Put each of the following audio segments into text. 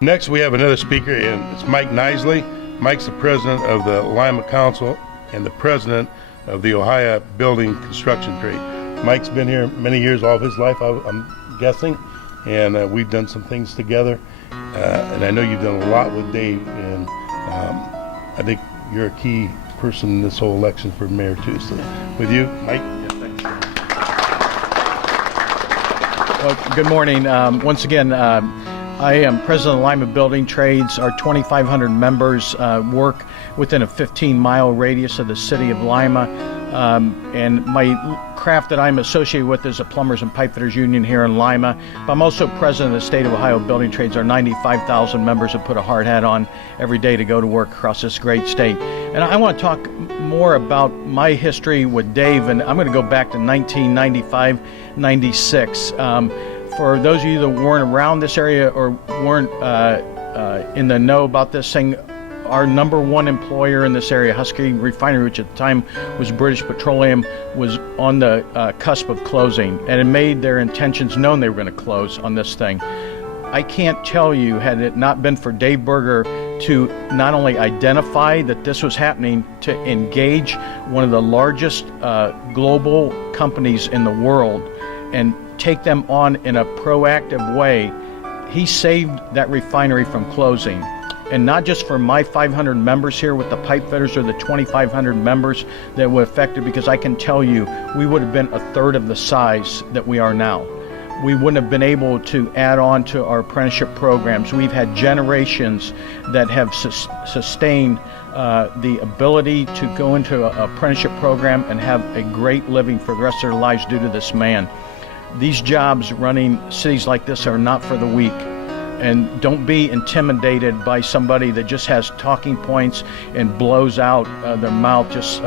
Next, we have another speaker, and it's Mike Knisley. Mike's the president of the Lima Council and the president of the Ohio Building Construction Trade. Mike's been here many years, all of his life, I'm guessing, and we've done some things together. And I know you've done a lot with Dave, and I think you're a key person in this whole election for mayor too. So, with you, Mike. Yeah, thanks. Well, good morning. Once again, I am president of Lima Building Trades. Our 2,500 members work within a 15-mile radius of the city of Lima. And my craft that I'm associated with is the Plumbers and Pipefitters Union here in Lima. But I'm also president of the state of Ohio Building Trades. Our 95,000 members have put a hard hat on every day to go to work across this great state. And I want to talk more about my history with Dave, and I'm going to go back to 1995-96. For those of you that weren't around this area or weren't in the know about this thing, our number one employer in this area, Husky Refinery, which at the time was British Petroleum, was on the cusp of closing, and it made their intentions known they were going to close on this thing. I can't tell you, had it not been for Dave Berger to not only identify that this was happening, to engage one of the largest global companies in the world and take them on in a proactive way, he saved that refinery from closing. And not just for my 500 members here with the pipe fitters or the 2,500 members that were affected, because I can tell you we would have been a third of the size that we are now. We wouldn't have been able to add on to our apprenticeship programs. We've had generations that have sustained the ability to go into an apprenticeship program and have a great living for the rest of their lives due to this man. These jobs running cities like this are not for the weak. And don't be intimidated by somebody that just has talking points and blows out their mouth just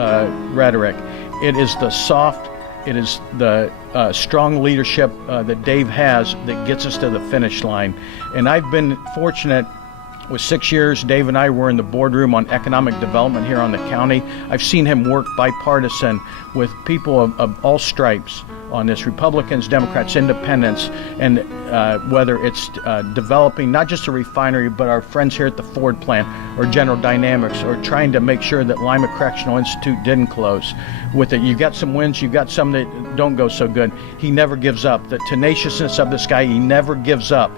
rhetoric. It is the soft, it is the strong leadership that Dave has that gets us to the finish line. And I've been fortunate. With 6 years, Dave and I were in the boardroom on economic development here on the county. I've seen him work bipartisan with people of all stripes on this, Republicans, Democrats, Independents, and whether it's developing not just a refinery, but our friends here at the Ford plant or General Dynamics, or trying to make sure that Lima Correctional Institute didn't close. With it, you've got some wins, you've got some that don't go so good. He never gives up. The tenaciousness of this guy, he never gives up.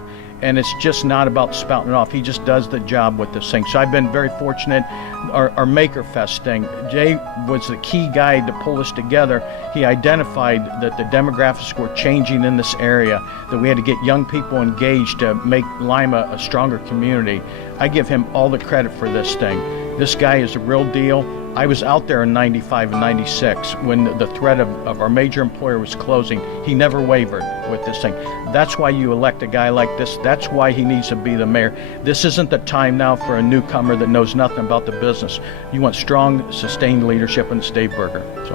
And it's just not about spouting it off. He just does the job with this thing. So I've been very fortunate. Our Maker Fest thing, Jay was the key guy to pull this together. He identified that the demographics were changing in this area, that we had to get young people engaged to make Lima a stronger community. I give him all the credit for this thing. This guy is a real deal. I was out there in 95 and 96 when the threat of our major employer was closing. He never wavered with this thing. That's why you elect a guy like this. That's why he needs to be the mayor. This isn't the time now for a newcomer that knows nothing about the business. You want strong, sustained leadership, and it's Dave Berger. So.